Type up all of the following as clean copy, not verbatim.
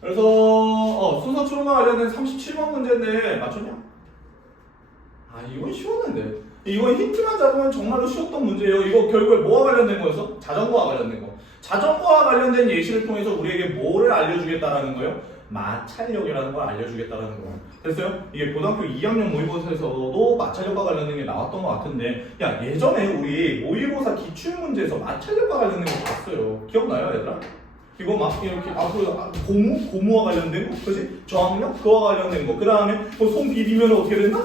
그래서 순서 추론과 관련된 37번 문제인데 맞췄냐? 아 이건 쉬웠는데 이건 힌트만 잡으면 정말로 쉬웠던 문제예요. 이거 결국에 뭐와 관련된 거였어? 자전거와 관련된 거. 자전거와 관련된 예시를 통해서 우리에게 뭐를 알려주겠다라는 거예요? 마찰력이라는 걸 알려주겠다라는 거예요. 됐어요? 이게 고등학교 2학년 모의고사에서도 마찰력과 관련된 게 나왔던 것 같은데 야 예전에 우리 모의고사 기출문제에서 마찰력과 관련된 거 봤어요. 기억나요 얘들아? 이거 막 이렇게 앞으로 고무와 관련된 거, 그렇지? 저항력 그와 관련된 거. 그 다음에 손 비비면 어떻게 된다?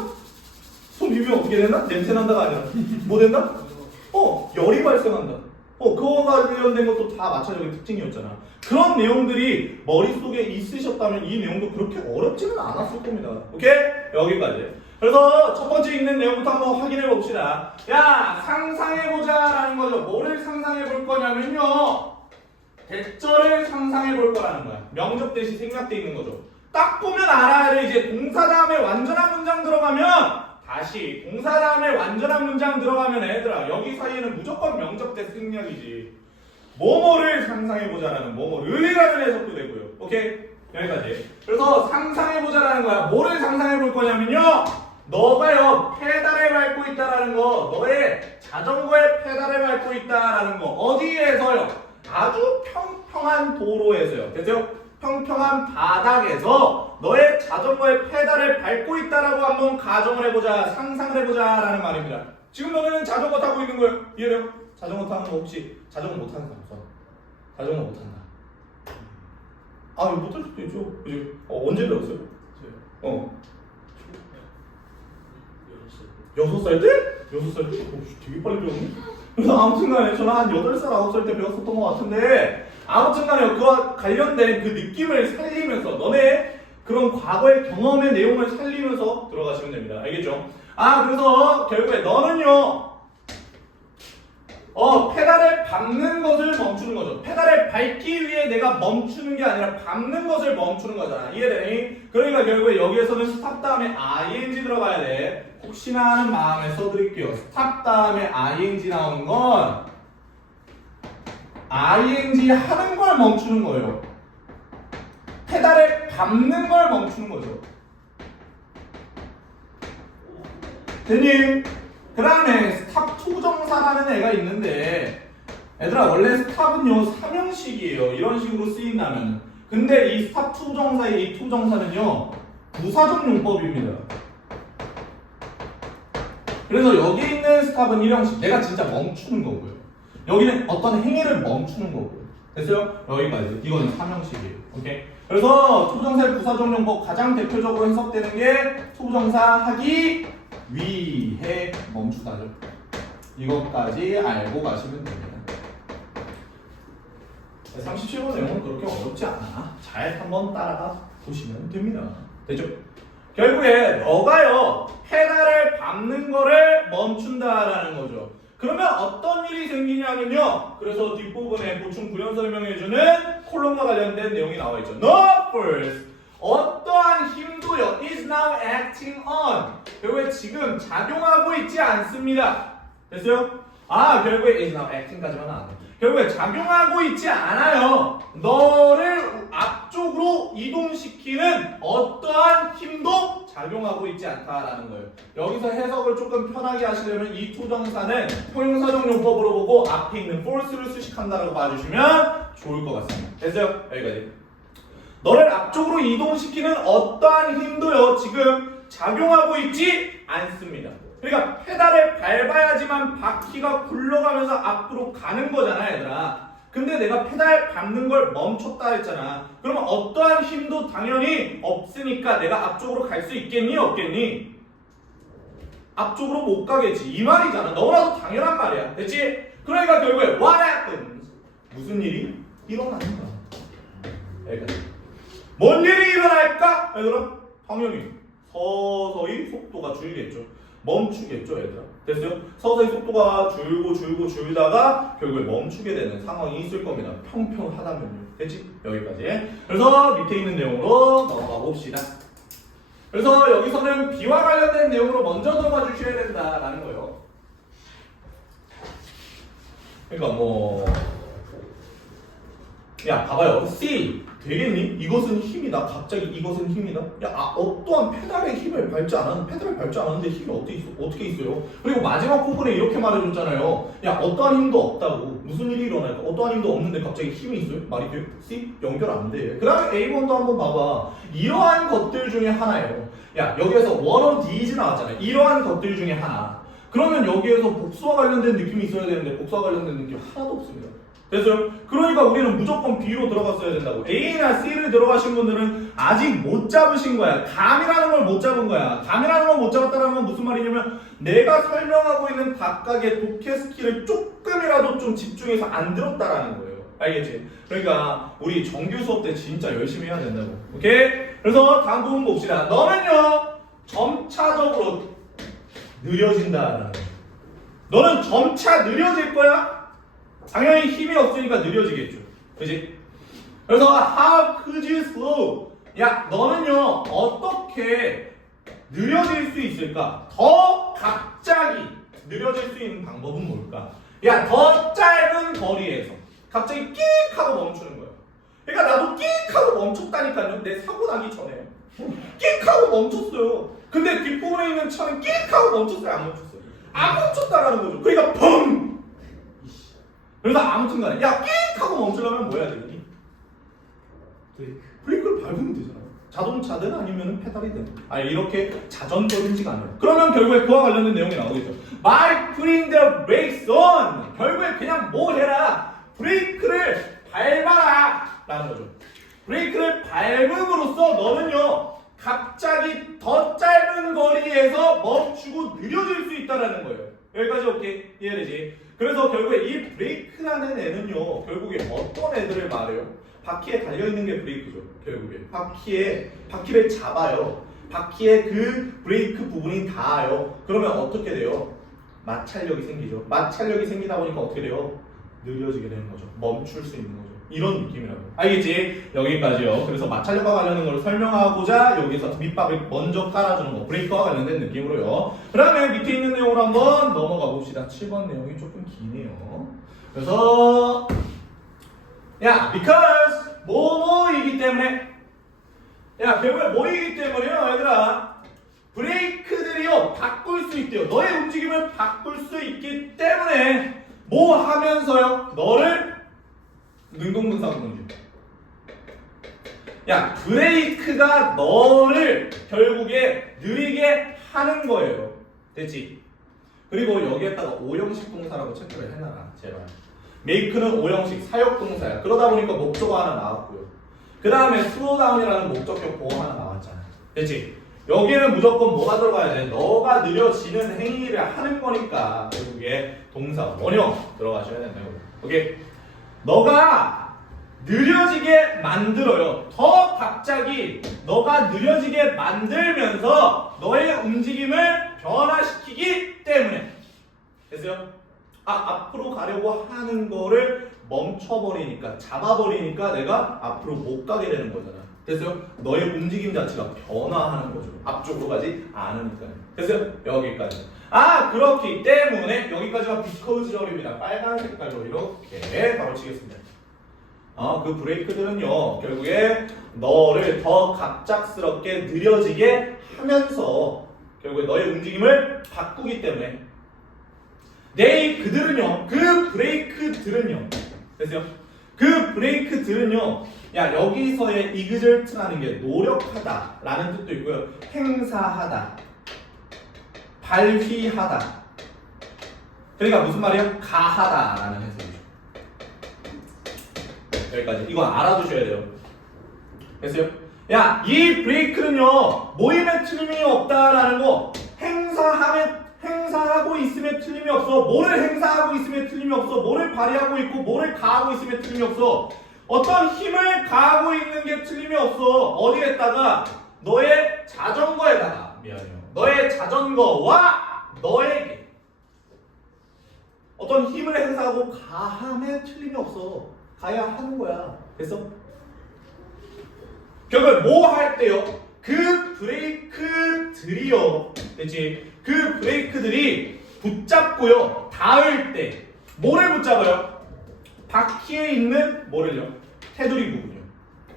손 비비면 어떻게 된다? 냄새 난다가 아니라 뭐 된다? 열이 발생한다. 그거와 관련된 것도 다 마찰력의 특징이었잖아. 그런 내용들이 머릿속에 있으셨다면 이 내용도 그렇게 어렵지는 않았을 겁니다. 오케이? 여기까지. 그래서 첫 번째 읽는 내용부터 한번 확인해 봅시다. 야, 상상해보자 라는 거죠. 뭐를 상상해 볼 거냐면요. 대절을 상상해 볼 거라는 거야. 명적 대시 생략돼 있는 거죠. 딱 보면 알아야 돼. 이제 동사 다음에 완전한 문장 들어가면 다시 동사 다음에 완전한 문장 들어가면 애들아 여기 사이에는 무조건 명적 대 생략이지. 뭐뭐를 상상해보자라는 뭐뭐를이라는 해석도 되고요. 오케이? 여기까지. 그래서 상상해보자라는 거야. 뭐를 상상해볼 거냐면요. 너가요 페달을 밟고 있다라는 거, 너의 자전거에 페달을 밟고 있다라는 거 어디에서요? 아주 평평한 도로에서요. 됐죠? 평평한 바닥에서 너의 자전거의 페달을 밟고 있다라고 한번 가정을 해보자, 상상을 해보자 라는 말입니다. 지금 너는 자전거 타고 있는 거예요. 이해돼요? 자전거 타는 거 혹시 자전거 못 타는 사람 없어? 자전거 못 탄다. 아, 이거 못 탈 수도 있죠. 그지? 언제 배웠어요? 어. 6살 때? 6살 때? 되게 빨리 배웠네? 그래서 아무튼 간에 저는 한 8살, 9살 때 배웠었던 것 같은데 아무튼 간에 그와 관련된 그 느낌을 살리면서 너네 그런 과거의 경험의 내용을 살리면서 들어가시면 됩니다. 알겠죠? 그래서 결국에 너는요 페달을 밟는 것을 멈추는 거죠. 페달을 밟기 위해 내가 멈추는 게 아니라 밟는 것을 멈추는 거잖아. 이해되니? 그러니까 결국에 여기에서는 스탑 다음에 ing 들어가야 돼. 혹시나 하는 마음에 써드릴게요. 스탑 다음에 ing 나오는 건 ing 하는 걸 멈추는 거예요. 페달을 밟는 걸 멈추는 거죠. 되니? 그 다음에 스탑 투정사라는 애가 있는데 얘들아 원래 스탑은요 삼형식이에요. 이런 식으로 쓰인다면 근데 이 스탑 투정사의 이 투정사는요 부사적 용법입니다. 그래서 여기 있는 스탑은 일형식 내가 진짜 멈추는 거고요. 여기는 어떤 행위를 멈추는 거고요. 됐어요? 여기까지. 이거는 삼형식이에요. 오케이? 그래서 투정사의 부사적 용법 가장 대표적으로 해석되는 게 투정사 하기 위해 멈추다죠. 이것까지 알고 가시면 됩니다. 37번 내용은 그렇게 어렵지 않아. 잘 한번 따라가 보시면 됩니다. 됐죠? 결국에 너가요 페달을 밟는 거를 멈춘다라는 거죠. 그러면 어떤 일이 생기냐면요. 그래서 뒷부분에 보충 부연 설명해주는 콜론과 관련된 내용이 나와 있죠. No first. 어떠한 힘도요 is now acting on. 결국에 지금 작용하고 있지 않습니다. 됐어요? 결국에 is now acting까지만 안 돼. 결국에 작용하고 있지 않아요. 너를 앞쪽으로 이동시키는 어떠한 힘도 작용하고 있지 않다라는 거예요. 여기서 해석을 조금 편하게 하시려면 이 투정사는 포용사적 용법으로 보고 앞에 있는 force를 수식한다라고 봐주시면 좋을 것 같습니다. 됐어요? 여기까지. 너를 앞쪽으로 이동시키는 어떠한 힘도요 지금 작용하고 있지 않습니다. 그러니까 페달을 밟아야지만 바퀴가 굴러가면서 앞으로 가는 거잖아 얘들아. 근데 내가 페달 밟는 걸 멈췄다 했잖아. 그러면 어떠한 힘도 당연히 없으니까 내가 앞쪽으로 갈 수 있겠니 없겠니? 앞쪽으로 못 가겠지 이 말이잖아. 너무나도 당연한 말이야. 됐지? 그러니까 결국에 what happens? 무슨 일이 일어나는 거야. 여기까지. 뭔 일이 일어날까? 얘들아 당연히 서서히 속도가 줄겠죠. 멈추겠죠 얘들아. 됐어요? 서서히 속도가 줄다가 결국에 멈추게 되는 상황이 있을 겁니다. 평평하다면요. 됐지? 여기까지. 그래서 밑에 있는 내용으로 넘어가 봅시다. 그래서 여기서는 비와 관련된 내용으로 먼저 들어가 주셔야 된다라는 거예요. 그러니까 야 봐봐요. C 되겠니? 이것은 힘이다. 갑자기 이것은 힘이다. 야, 어떠한 페달의 힘을 밟지 않았는데 페달을 밟지 않았는데 힘이 어떻게 있어요? 그리고 마지막 부분에 이렇게 말해줬잖아요. 야, 어떠한 힘도 없다고. 무슨 일이 일어날까? 어떠한 힘도 없는데 갑자기 힘이 있어요? 말이 돼요? C? 연결 안 돼. 그 다음에 A번도 한번 봐봐. 이러한 것들 중에 하나예요. 야, 여기에서 one of these 나왔잖아요. 이러한 것들 중에 하나. 그러면 여기에서 복수와 관련된 느낌이 있어야 되는데 복수와 관련된 느낌 하나도 없습니다. 됐어요? 그러니까 우리는 무조건 B로 들어갔어야 된다고. A나 C를 들어가신 분들은 아직 못 잡으신 거야. 감이라는 걸 못 잡은 거야. 감이라는 걸 못 잡았다는 건 무슨 말이냐면 내가 설명하고 있는 각각의 독해 스킬을 조금이라도 좀 집중해서 안 들었다라는 거예요. 알겠지? 그러니까 우리 정규 수업 때 진짜 열심히 해야 된다고. 오케이? 그래서 다음 부분 봅시다. 너는요 점차적으로 느려진다라는 거야. 너는 점차 느려질 거야? 당연히 힘이 없으니까 느려지겠죠. 그지? 그래서 how could you slow? 야, 너는요 어떻게 느려질 수 있을까? 더 갑자기 느려질 수 있는 방법은 뭘까? 야, 더 짧은 거리에서 갑자기 끽 하고 멈추는 거야. 그러니까 나도 끽 하고 멈췄다니까요. 내 사고 나기 전에 끽 하고 멈췄어요. 근데 뒷부분에 있는 차는 끽 하고 멈췄어요? 안 멈췄어요? 안 멈췄다라는 거죠. 그러니까 펑! 그래서 아무튼 간에 야, 끽 하고 멈추려면 뭐 해야 되니? 브레이크를 밟으면 되잖아. 자동차든 아니면 페달이든. 아니, 이렇게 자전거든지가 아니라. 그러면 결국에 그와 관련된 내용이 나오겠죠. By putting the brakes on. 결국에 그냥 뭐 해라? 브레이크를 밟아라 라는 거죠. 브레이크를 밟음으로써 너는요 갑자기 더 짧은 거리에서 멈추고 느려질 수 있다는 거예요. 여기까지 오케이? 이해되지? 그래서 결국에 이 브레이크라는 애는요 결국에 어떤 애들을 말해요? 바퀴에 달려있는 게 브레이크죠. 결국에 바퀴를 잡아요. 바퀴에 그 브레이크 부분이 닿아요. 그러면 어떻게 돼요? 마찰력이 생기죠. 마찰력이 생기다 보니까 어떻게 돼요? 느려지게 되는 거죠. 멈출 수 있는 거죠. 이런 느낌이라고. 알겠지? 여기까지요. 그래서 마찰력과 관련된 걸 설명하고자 여기서 밑밥을 먼저 깔아주는 거. 브레이크와 관련된 느낌으로요. 그 다음에 밑에 있는 내용으로 한번 넘어가 봅시다. 7번 내용이 조금 기네요. 그래서 야, because 뭐뭐이기 때문에 야, 결국에 뭐이기 때문에요, 얘들아. 브레이크들이요 바꿀 수 있대요. 너의 움직임을 바꿀 수 있기 때문에 뭐 하면서요? 너를 능동분사하는 거지. 야, 브레이크가 너를 결국에 느리게 하는 거예요. 됐지? 그리고 여기에다가 5형식 동사라고 체크를 해놔라. 제발. make는 5형식 사역 동사야. 그러다 보니까 목적어 하나 나왔고요. 그 다음에 slowdown이라는 목적격 보호 하나 나왔잖아. 됐지? 여기는 무조건 뭐가 들어가야 돼? 너가 느려지는 행위를 하는 거니까 결국에 동사 원형 들어가셔야 된다고. 오케이? 너가 느려지게 만들어요. 더 갑자기 너가 느려지게 만들면서 너의 움직임을 변화시키기 때문에. 됐어요? 앞으로 가려고 하는 거를 멈춰버리니까, 잡아버리니까 내가 앞으로 못 가게 되는 거잖아. 됐어요? 너의 움직임 자체가 변화하는 거죠. 앞쪽으로 가지 않으니까. 됐어요? 여기까지. 그렇기 때문에 여기까지가 비커즈절입니다. 빨간 색깔로 이렇게 바로 치겠습니다. 그 브레이크들은요 결국에 너를 더 갑작스럽게 느려지게 하면서 결국에 너의 움직임을 바꾸기 때문에 그들은요 그 브레이크들은요 됐어요? 그 브레이크들은요 야, 여기서의 exert라는 게 노력하다 라는 뜻도 있고요, 행사하다, 발휘하다. 그러니까 무슨 말이에요? 가하다 라는 해석이죠. 여기까지. 이거 알아두셔야 돼요. 됐어요? 야, 이 브레이크는요 모임에 틀림이 없다라는 거, 행사하고 있음에 틀림이 없어. 뭐를 행사하고 있음에 틀림이 없어. 뭐를 발휘하고 있고 뭐를 가하고 있음에 틀림이 없어. 어떤 힘을 가하고 있는 게 틀림이 없어. 어디에다가? 너의 자전거에다가. 미안해요. 너의 자전거와 너에게 어떤 힘을 행사하고 가함에 틀림이 없어. 가야 하는 거야. 됐어? 결국 뭐 할 때요? 그 브레이크들이요. 됐지? 그 브레이크들이 붙잡고요. 닿을 때 뭐를 붙잡아요? 바퀴에 있는 뭐를요? 테두리 부분이요.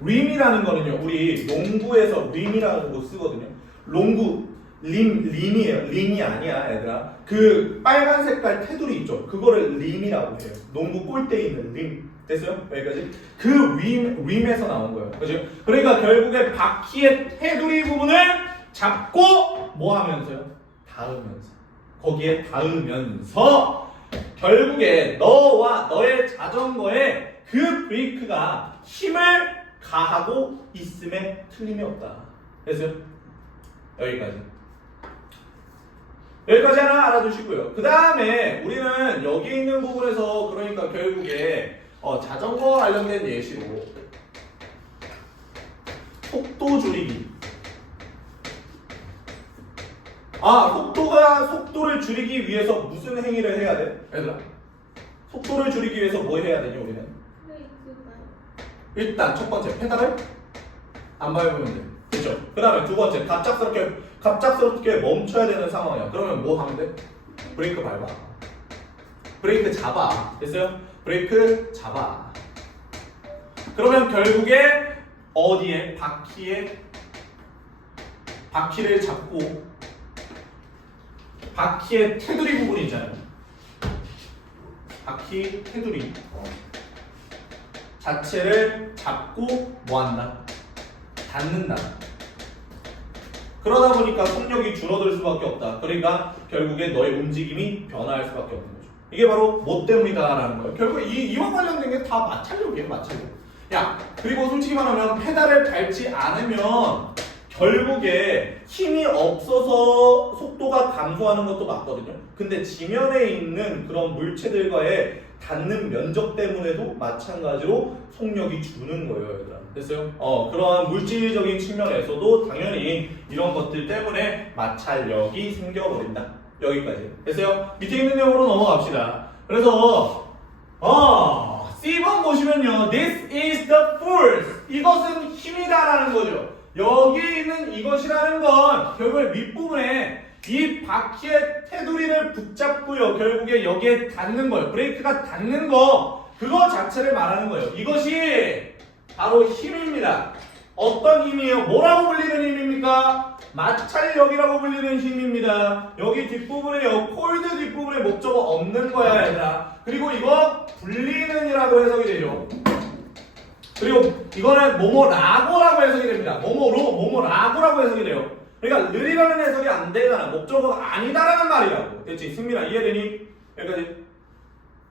림이라는 거는요, 우리 농구에서 림이라는 거 쓰거든요. 농구 림이에요. 림이 아니야, 얘들아. 그 빨간 색깔 테두리 있죠. 그거를 림이라고 해요. 농구 골대에 있는 림. 됐어요? 여기까지? 그 림에서 나온 거예요. 그죠? 그러니까 결국에 바퀴의 테두리 부분을 잡고 뭐 하면서요? 닿으면서. 거기에 닿으면서 결국에 너와 너의 자전거에 그 브레이크가 힘을 가하고 있음에 틀림이 없다. 됐어요? 여기까지. 여기까지 하나 알아두시고요. 그 다음에 우리는 여기 있는 부분에서 그러니까 결국에 자전거 관련된 예시로 속도 줄이기. 속도를 줄이기 위해서 무슨 행위를 해야 돼? 얘들아. 속도를 줄이기 위해서 뭐 해야 되냐 우리는? 일단 첫 번째 페달을 안 밟으면 돼. 그렇죠? 그 다음에 두 번째 갑작스럽게 멈춰야 되는 상황이야. 그러면 뭐 하면 돼? 브레이크 밟아. 브레이크 잡아. 됐어요? 브레이크 잡아. 그러면 결국에 어디에? 바퀴를 잡고 바퀴의 테두리 부분이 있잖아요. 바퀴 테두리 자체를 잡고 뭐한다? 닿는다. 그러다 보니까 속력이 줄어들 수밖에 없다. 그러니까 결국에 너의 움직임이 변화할 수밖에 없는 거죠. 이게 바로 뭐 때문이다라는 거예요. 결국 이와 관련된 게 다 마찰력이에요. 마찰력. 야, 그리고 솔직히 말하면 페달을 밟지 않으면 결국에 힘이 없어서 속도가 감소하는 것도 맞거든요. 근데 지면에 있는 그런 물체들과의 닿는 면적 때문에도 마찬가지로 속력이 주는 거예요, 얘들아. 됐어요? 그러한 물질적인 측면에서도 당연히 이런 것들 때문에 마찰력이 생겨버린다. 여기까지. 됐어요? 밑에 있는 내용으로 넘어갑시다. 그래서 C번 보시면요, This is the force. 이것은 힘이다라는 거죠. 여기 있는 이것이라는 건 결국에 윗부분에 이 바퀴의 테두리를 붙잡고요. 결국에 여기에 닿는 거예요. 브레이크가 닿는 거, 그거 자체를 말하는 거예요. 이것이 바로 힘입니다. 어떤 힘이에요? 뭐라고 불리는 힘입니까? 마찰력이라고 불리는 힘입니다. 여기 뒷부분에요. 콜드 뒷부분에 목적어 없는 거야, 얘들아. 그리고 이거 불리는이라고 해석이 되죠. 그리고 이거는 뭐뭐라고라고 해석이 됩니다. 뭐뭐라고라고 해석이 돼요. 그러니까 느리라는 해석이 안 되잖아. 목적어가 아니다라는 말이라고. 됐지? 승민아 이해되니? 여기까지.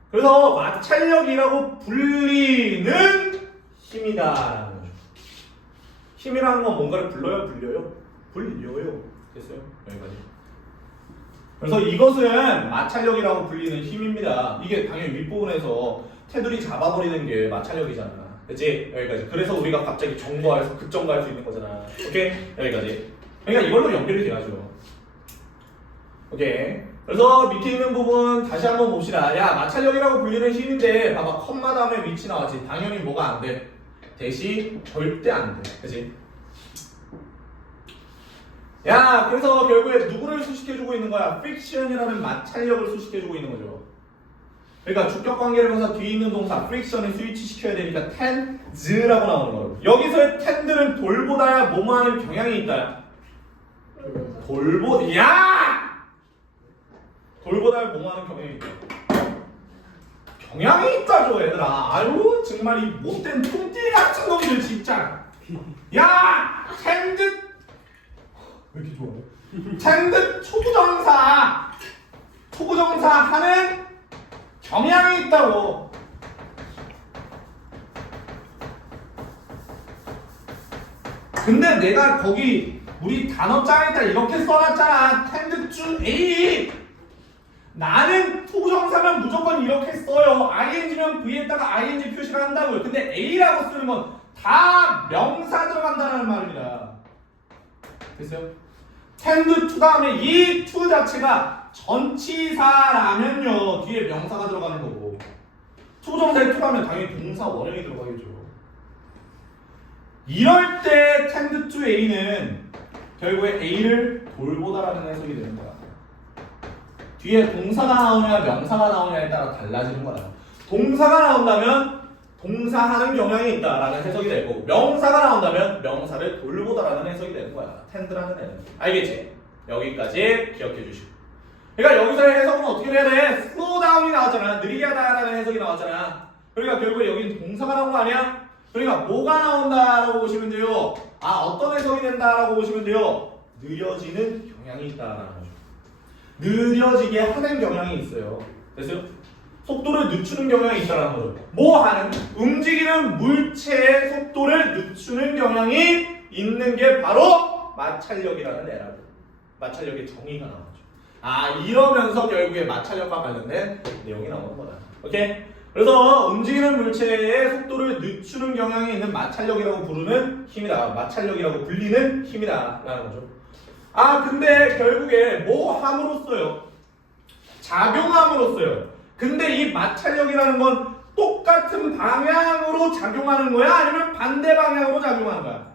그래서 마찰력이라고 불리는 힘이다라는 거죠. 힘이라는 건 뭔가를 불러요? 불려요? 불려요. 됐어요? 여기까지. 그래서 이것은 마찰력이라고 불리는 힘입니다. 이게 당연히 윗부분에서 테두리 잡아버리는 게 마찰력이잖아. 그치? 여기까지. 그래서 우리가 갑자기 급정거할 수 있는 거잖아. 오케이? 여기까지. 그러니까 이걸로 연결이 돼가지고. 오케이. 그래서 밑에 있는 부분 다시 한번 봅시다. 야, 마찰력이라고 불리는 힘인데 봐봐. 컴마 다음에 위치 나왔지. 당연히 뭐가 안 돼? 대시 절대 안 돼. 그치? 야, 그래서 결국에 누구를 수식해주고 있는 거야? 프릭션이라는 마찰력을 수식해주고 있는 거죠. 그러니까 주격 관계를 해서 뒤에 있는 동사 프릭션을 스위치 시켜야 되니까 텐즈라고 나오는 거예요. 여기서의 텐들은 돌보다야 뭐뭐 하는 경향이 있다야? 돌보다야 뭐뭐 하는 경향이 있다. 경향이 있다죠, 얘들아. 아유, 정말 이 못된 뚱띠 같은 놈들 진짜. 야, 텐드 왜 이렇게 좋아해? 텐드 초부정사 하는 경향이 있다고. 근데 내가 거기 우리 단어장에다 이렇게 써놨잖아. tend to A. 나는 투부정사면 무조건 이렇게 써요. ing면 V에다가 ing 표시를 한다고요. 근데 A라고 쓰는 건 다 명사 들어간다는 말입니다. 됐어요? tend to 다음에 이 to 자체가 전치사라면요 뒤에 명사가 들어가는 거고, 투부정사에 to라면 당연히 동사 원형이 들어가겠죠. 이럴 때 tend to A는 결국에 A를 돌보다라는 해석이 되는 거야. 뒤에 동사가 나오냐 명사가 나오냐에 따라 달라지는 거야. 동사가 나온다면 동사하는 경향이 있다라는 해석이 될 거고 명사가 나온다면 명사를 돌보다라는 해석이 되는 거야. 텐드라는 애는. 알겠지? 여기까지 기억해 주시고. 그러니까 여기서의 해석은 어떻게 해야 돼? slow down이 나왔잖아. 느리게 하다라는 해석이 나왔잖아. 그러니까 결국에 여기는 동사가 나온 거 아니야? 그러니까 뭐가 나온다라고 보시면 돼요. 아, 어떤 해석이 된다라고 보시면 돼요. 느려지는 경향이 있다라는 거죠. 느려지게 하는 경향이 있어요. 됐어요? 속도를 늦추는 경향이 있다는 거죠. 뭐 하는? 움직이는 물체의 속도를 늦추는 경향이 있는 게 바로 마찰력이라는 애라고. 마찰력의 정의가 나오죠. 아, 이러면서 결국에 마찰력과 관련된 내용이 나오는 거다. 오케이? 그래서 움직이는 물체의 속도를 늦추는 경향이 있는 마찰력이라고 부르는 힘이다. 마찰력이라고 불리는 힘이다. 라는 거죠. 아, 근데 결국에 뭐 함으로써요? 작용함으로써요. 근데 이 마찰력이라는 건 똑같은 방향으로 작용하는 거야? 아니면 반대 방향으로 작용하는 거야?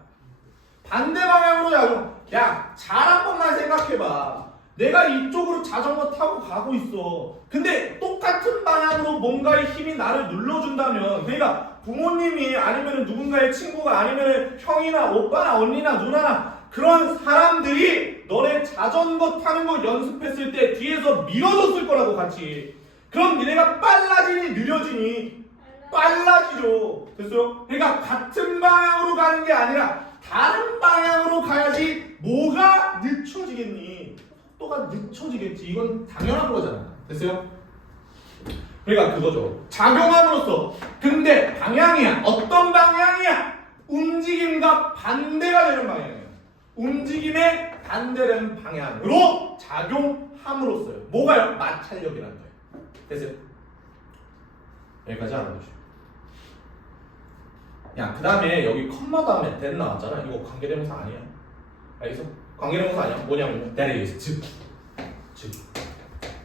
반대 방향으로 작용. 야, 잘 한 번만 생각해봐. 내가 이쪽으로 자전거 타고 가고 있어. 근데 똑같은 방향으로 뭔가의 힘이 나를 눌러준다면, 그러니까 부모님이 아니면 누군가의 친구가 아니면 형이나 오빠나 언니나 누나나 그런 사람들이 너네 자전거 타는 거 연습했을 때 뒤에서 밀어줬을 거라고 같이. 그럼 니네가 빨라지니 느려지니? 빨라지죠. 됐어요? 그러니까 같은 방향으로 가는 게 아니라 다른 방향으로 가야지 뭐가 늦춰지겠니? 속도가 늦춰지겠지. 이건 당연한 거잖아. 됐어요? 그러니까 그거죠. 작용함으로써. 근데 방향이야. 어떤 방향이야? 움직임과 반대가 되는 방향이에요. 움직임에 반대되는 방향으로 작용함으로써요. 뭐가요? 마찰력이라는 거예요. 됐어요? 여기까지 알아두시오. 야, 그 다음에 여기 컴마 다음에 that 나왔잖아. 이거 관계대명사 아니야. 알겠어? 관계대명사 아니야. 뭐냐면 that is, 즉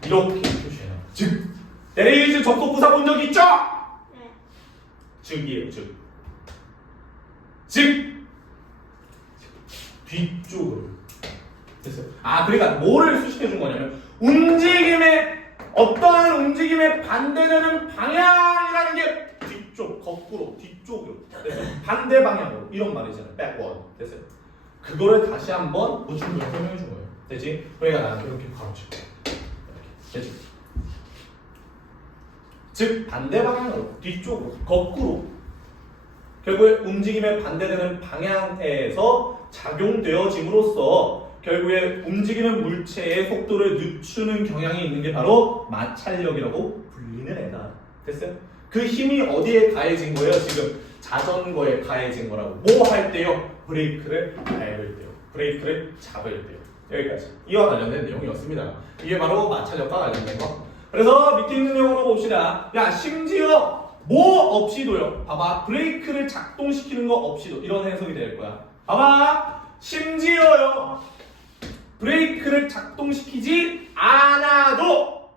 이렇게 표시해요. 즉 that is 접속부사 본 적 있죠? 네. 즉이에요. 즉 뒤쪽으로. 됐어요? 아, 그러니까 뭐를 수식해 준 거냐면 어떠한 움직임에 반대되는 방향이라는 게 뒤쪽, 거꾸로, 뒤쪽으로. 됐어요? 반대 방향으로. 이런 말이잖아요. backward. 됐어요? 그거를 다시 한번 보충으로 설명해 준 거예요. 되지? 그러니까 나는 이렇게 가로치고. 이렇게. 되지? 즉, 반대 방향으로, 뒤쪽으로, 거꾸로. 결국에 움직임에 반대되는 방향에서 작용되어짐으로써 결국에 움직이는 물체의 속도를 늦추는 경향이 있는 게 바로 마찰력이라고 불리는 애다. 됐어요? 그 힘이 어디에 가해진 거예요? 지금 자전거에 가해진 거라고. 뭐 할 때요? 브레이크를 밟을 때요. 브레이크를 잡을 때요. 여기까지. 이와 관련된 내용이었습니다. 이게 바로 마찰력과 관련된 거. 그래서 밑에 있는 내용으로 봅시다. 야, 심지어 뭐 없이도요. 봐봐. 브레이크를 작동시키는 거 없이도 이런 해석이 될 거야. 봐봐. 심지어요. 브레이크를 작동시키지 않아도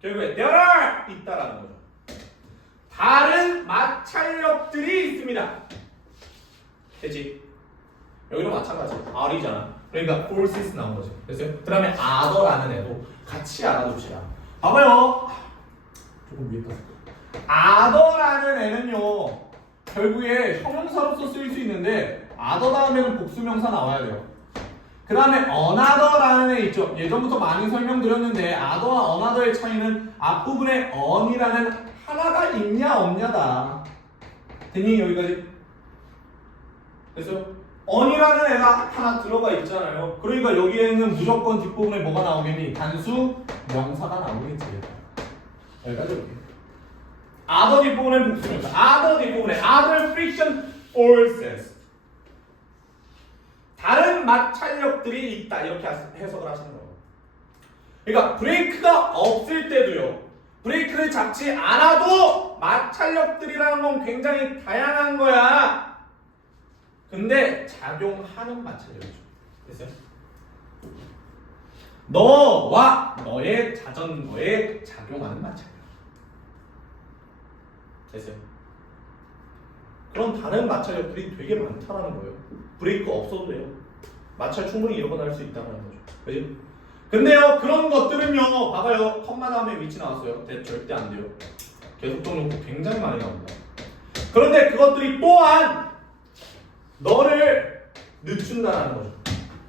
결국에 there are 있다라는 거죠. 다른 마찰력들이 있습니다. 되지? 여기도 마찬가지. R이잖아. 그러니까 forces 나온 거죠. 됐어요? 그 다음에 other라는 애도 같이 알아둡시다. 봐봐요. 조금 위에 봤어. other라는 애는요. 결국에 형용사로서 쓰일 수 있는데 other 다음에는 복수명사 나와야 돼요. 그 다음에 another라는 애 있죠. 예전부터 많이 설명드렸는데 other와 another의 차이는 앞부분에 on이라는 하나가 있냐 없냐다. 됐니? 여기까지? 됐어요? on이라는 애가 하나 들어가 있잖아요. 그러니까 여기에는 무조건 뒷부분에 뭐가 나오겠니? 단수 명사가 나오겠지. 여기까지 이렇게. other 뒷부분에 복수명사. other 뒷부분에 other friction forces. 다른 마찰력들이 있다. 이렇게 해석을 하시는 거예요. 그러니까 브레이크가 없을 때도요. 브레이크를 잡지 않아도 마찰력들이라는 건 굉장히 다양한 거야. 근데 작용하는 마찰력이죠. 됐어요? 너와 너의 자전거에 작용하는 마찰력. 됐어요? 그런 다른 마찰력들이 되게 많다는 거예요. 브레이크 없어도 돼요. 마찰 충분히 일어날 수 있다는 거죠. 그지? 근데요, 그런 것들은요, 봐봐요. 컴마 다음에 위치 나왔어요. 절대 안 돼요. 계속적 용법 굉장히 많이 나옵니다. 그런데 그것들이 또한 너를 늦춘다는 거죠.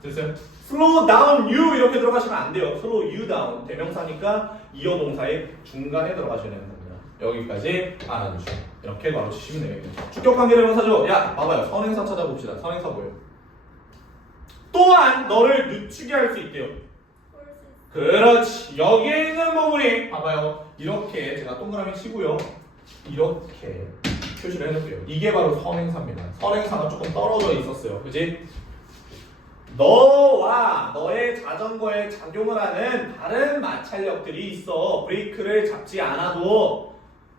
됐어요? slow down you 이렇게 들어가시면 안 돼요. slow you down 대명사니까 이어 동사의 중간에 들어가셔야 되는 겁니다. 여기까지 알아두시고 이렇게 바로 치시면 되겠네요. 주격관계 대명사죠. 야 봐봐요. 선행사 찾아봅시다. 선행사 뭐예요? 또한 너를 늦추게 할 수 있대요. 그렇지. 여기에 있는 부분이 봐봐요. 이렇게 제가 동그라미 치고요. 이렇게 표시를 해놓을게요. 이게 바로 선행사입니다. 선행사가 조금 떨어져 있었어요. 그지? 너와 너의 자전거에 작용을 하는 다른 마찰력들이 있어. 브레이크를 잡지 않아도.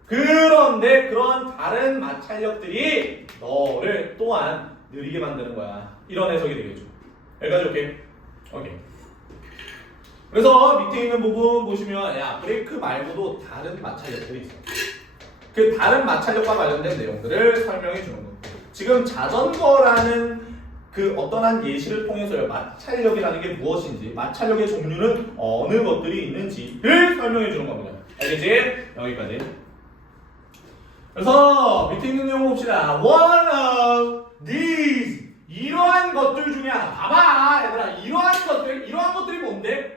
그런데 그런 다른 마찰력들이 너를 또한 느리게 만드는 거야. 이런 해석이 되겠죠. 여기까지 오케이. 그래서 밑에 있는 부분 보시면 야 브레이크 말고도 다른 마찰력들이 있어. 그 다른 마찰력과 관련된 내용들을 설명해 주는 거예요. 지금 자전거라는 그 어떤 한 예시를 통해서요. 마찰력이라는 게 무엇인지, 마찰력의 종류는 어느 것들이 있는지를 설명해 주는 겁니다. 알겠지? 여기까지. 그래서 밑에 있는 내용 봅시다. One of these 이러한 것들 중에 하나. 봐봐 얘들아. 이러한 것들이 뭔데?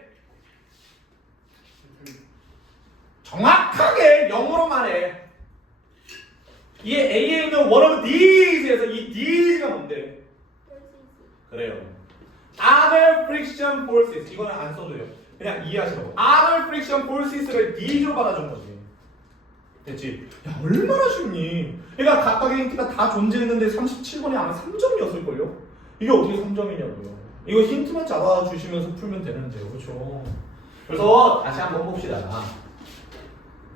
정확하게 영어로 말해. 이 A에 있는 one of these에서 이 these가 뭔데? 그래요. Other friction forces. 이거는 안 써도 돼요. 그냥 이해하시라고. Other friction forces를 these로 받아준 거지. 됐지? 야 얼마나 쉽니? 그러니까 각각의 힌트가 다 존재했는데 37번이 아마 3점이었을걸요? 이게 어떻게 3점이냐고요? 이거 힌트만 잡아주시면서 풀면 되는데요. 그렇죠? 그래서 다시 한번 봅시다.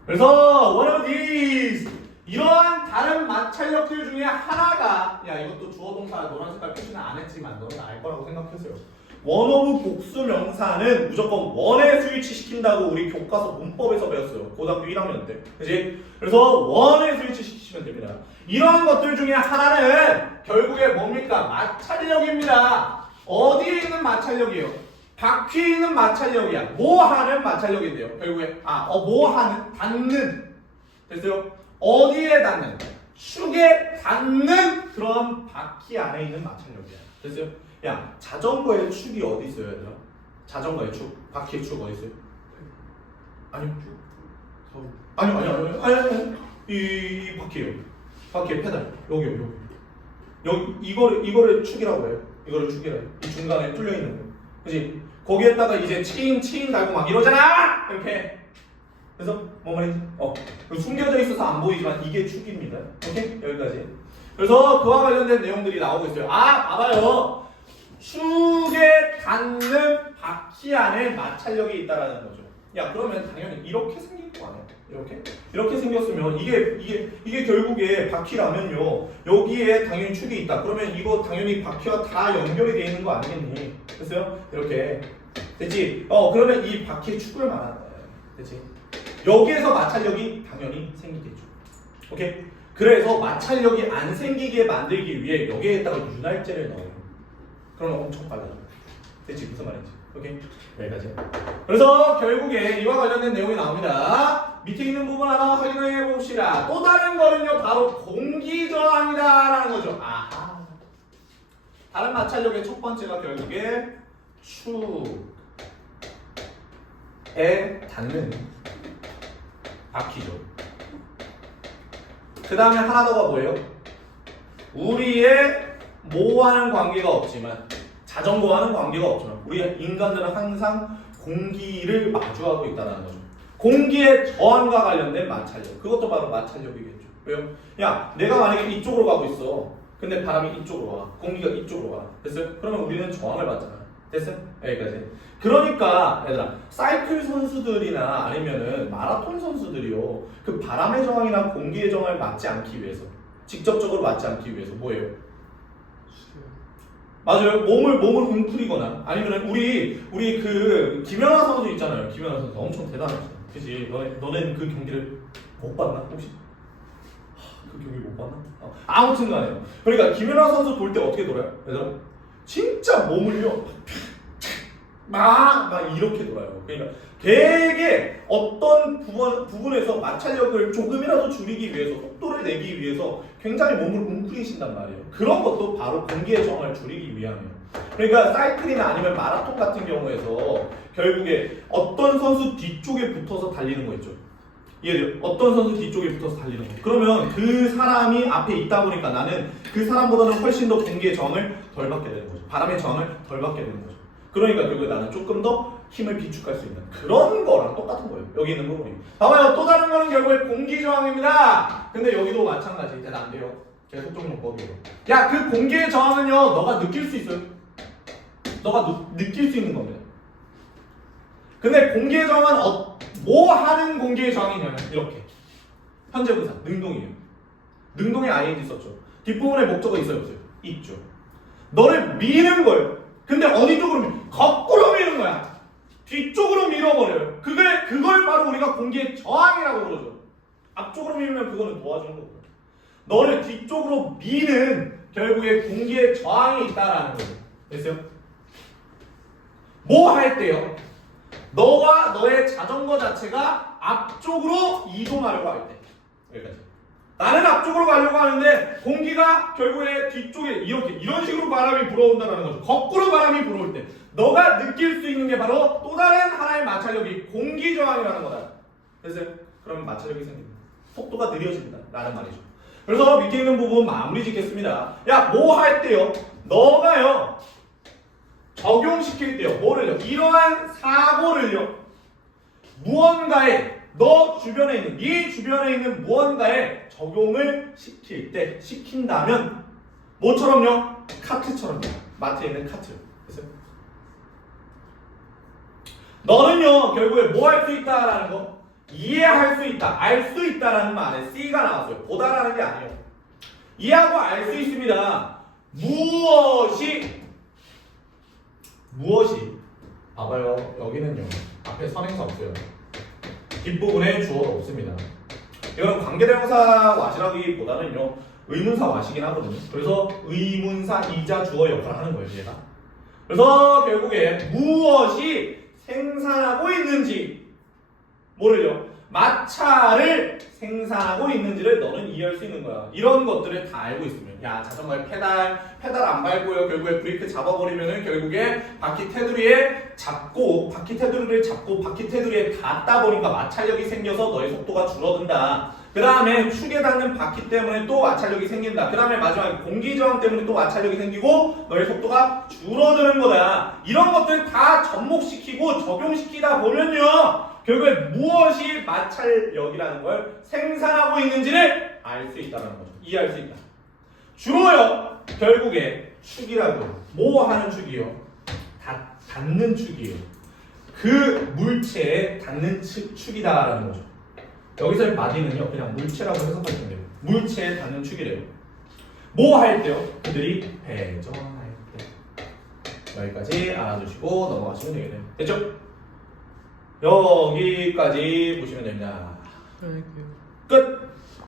그래서 one of these 이러한 다른 마찰력들 중에 하나가 야 이것도 주어 동사 노란 색깔 표시는 안 했지만 너는 알 거라고 생각했어요. one of 복수 명사는 무조건 원에 스위치 시킨다고 우리 교과서 문법에서 배웠어요. 고등학교 1학년 때. 그치? 그래서 원에 스위치 시키시면 됩니다. 이러한 것들 중에 하나는 결국에 뭡니까? 마찰력입니다. 어디에 있는 마찰력이에요? 바퀴에 있는 마찰력이야. 뭐 하는 마찰력인데요. 결국에 뭐 하는? 닿는. 됐어요? 어디에 닿는? 축에 닿는 그런 바퀴 안에 있는 마찰력이야. 됐어요? 야 자전거의 축이 어디 있어요, 얘들아? 자전거의 축, 바퀴의 축 어디 있어요? 아니요. 아니요. 이 바퀴요. 바퀴의 페달 여기요. 여기 이거를 축이라고 해요. 이거를 축이라 해요. 이 중간에 뚫려 있는 거. 그지? 거기에다가 이제 체인 달고 막 이러잖아. 이렇게. 그래서 뭔 말인지? 숨겨져 있어서 안 보이지만 이게 축입니다. 오케이? 여기까지. 그래서 그와 관련된 내용들이 나오고 있어요. 봐봐요. 축에 닿는 바퀴 안에 마찰력이 있다라는 거죠. 야 그러면 당연히 이렇게 생긴 거 아니야? 이렇게 생겼으면 이게 결국에 바퀴라면요. 여기에 당연히 축이 있다. 그러면 이거 당연히 바퀴와 다 연결이 되어 있는 거 아니겠니? 됐어요? 이렇게 됐지? 그러면 이 바퀴의 축을 말하는 거예요. 됐지? 여기에서 마찰력이 당연히 생기겠죠. 오케이? 그래서 마찰력이 안 생기게 만들기 위해 여기에다가 윤활제를 넣어요. 그러면 엄청 빨라져. 됐지? 무슨 말인지. 오케이? 여기까지. 그래서 결국에 이와 관련된 내용이 나옵니다. 밑에 있는 부분 하나 확인해 봅시다. 또 다른 거는요, 바로 공기저항이다라는 거죠. 아하. 다른 마찰력의 첫 번째가 결국에 축에 닿는 바퀴죠. 그 다음에 하나 더가 뭐예요? 우리의 뭐와는 관계가 없지만 자전거와는 관계가 없지만 우리 인간들은 항상 공기를 마주하고 있다는 거죠. 공기의 저항과 관련된 마찰력. 그것도 바로 마찰력이겠죠. 왜요? 야 내가 만약에 이쪽으로 가고 있어. 근데 바람이 이쪽으로 와. 공기가 이쪽으로 와. 됐어요? 그러면 우리는 저항을 받잖아. 됐어요? 여기까지. 그러니까 얘들아 사이클 선수들이나 아니면은 마라톤 선수들이요 그 바람의 저항이나 공기의 저항을 막지 않기 위해서 직접적으로 막지 않기 위해서 뭐예요? 맞아요. 몸을 웅크리거나 아니면 우리 그 김연아 선수 있잖아요. 김연아 선수 엄청 대단하죠. 그치? 너넨 그 경기를 못 봤나 혹시? 그 경기 못 봤나? 아무튼간에 그러니까 김연아 선수 돌 때 어떻게 돌아요? 얘들아 진짜 몸을요 막 이렇게 돌아요. 그러니까 되게 어떤 부분에서 마찰력을 조금이라도 줄이기 위해서, 속도를 내기 위해서 굉장히 몸을 웅크리신단 말이에요. 그런 것도 바로 공기의 저항을 줄이기 위함이에요. 그러니까 사이클이나 아니면 마라톤 같은 경우에서 결국에 어떤 선수 뒤쪽에 붙어서 달리는 거 있죠. 이해돼요? 어떤 선수 뒤쪽에 붙어서 달리는 거. 그러면 그 사람이 앞에 있다 보니까 나는 그 사람보다는 훨씬 더 공기의 저항을 덜 받게 되는 거죠. 바람의 저항을 덜 받게 되는 거죠. 그러니까 결국에 나는 조금 더 힘을 비축할 수 있는 그런 거랑 똑같은 거예요. 여기 있는 부분이. 봐봐요. 또 다른 거는 결국에 공기 저항입니다. 근데 여기도 마찬가지. 이제 안 돼요. 계속적용법이에요. 야, 그 공기의 저항은요, 너가 느낄 수 있어요. 너가 느낄 수 있는 겁니다. 근데 공기의 저항은 뭐 하는 공기의 저항이냐면 이렇게. 현재 분사 능동이에요. 능동에 ing 썼죠. 뒷부분에 목적어 있어요, 없어요? 있죠. 너를 미는 거예요. 근데 어디 쪽으로 거꾸로 미는 거야. 뒤쪽으로 밀어버려요. 그걸 바로 우리가 공기의 저항이라고 그러죠. 앞쪽으로 밀면 그거는 도와주는 거고요. 너를 뒤쪽으로 미는 결국에 공기의 저항이 있다라는 거죠. 됐어요? 뭐 할 때요? 너와 너의 자전거 자체가 앞쪽으로 이동하려고 할 때. 여기까지. 나는 앞쪽으로 가려고 하는데 공기가 결국에 뒤쪽에 이런 식으로 바람이 불어온다는 거죠. 거꾸로 바람이 불어올 때 너가 느낄 수 있는 게 바로 또 다른 하나의 마찰력이 공기 저항이라는 거다. 됐어요? 그러면 마찰력이 생깁니다. 속도가 느려집니다. 라는 말이죠. 그래서 밑에 있는 부분 마무리 짓겠습니다. 야, 뭐 할 때요? 너가요 적용시킬 때요. 뭐를요? 이러한 사고를요. 무언가에 너 주변에 있는 네 주변에 있는 무언가에 적용을 시킨다면 뭐처럼요? 카트처럼요. 마트에 있는 카트. 됐어요? 너는요 결국에 뭐 할 수 있다라는 거 이해할 수 있다, 알 수 있다라는 말에 C가 나왔어요. 보다라는 게 아니에요. 이해하고 알 수 있습니다. 무엇이 봐봐요. 여기는요 앞에 선행사 없어요. 뒷부분에 주어도 없습니다. 이건 관계대명사 와시라기보다는요 의문사 와시긴 하거든요. 그래서 의문사이자 주어 역할을 하는 거예요, 얘가. 그래서 결국에 무엇이 생산하고 있는지 뭐를요? 마찰을 생산하고 있는지를 너는 이해할 수 있는 거야. 이런 것들을 다 알고 있으면 야 자전거의 페달 안 밟고요 결국에 브레이크 잡아버리면은 결국에 바퀴 테두리를 잡고 바퀴 테두리에 닿다 보니까 마찰력이 생겨서 너의 속도가 줄어든다. 그 다음에 축에 닿는 바퀴 때문에 또 마찰력이 생긴다. 그 다음에 마지막에 공기 저항 때문에 또 마찰력이 생기고 너의 속도가 줄어드는 거다. 이런 것들 다 접목시키고 적용시키다 보면요 결국에 무엇이 마찰력이라는 걸 생산하고 있는지를 알 수 있다는 거죠. 이해할 수 있다. 주로요 결국에 축이라고요. 뭐 하는 축이요? 닿는 축이에요. 그 물체에 닿는 축이다라는 거죠. 여기서의 바디는요 그냥 물체라고 해석하시면 돼요. 물체에 닿는 축이래요. 뭐 할 때요? 그들이 배전할 때. 여기까지 알아두시고 넘어가시면 되겠네요. 됐죠? 여기까지 보시면 됩니다. 끝!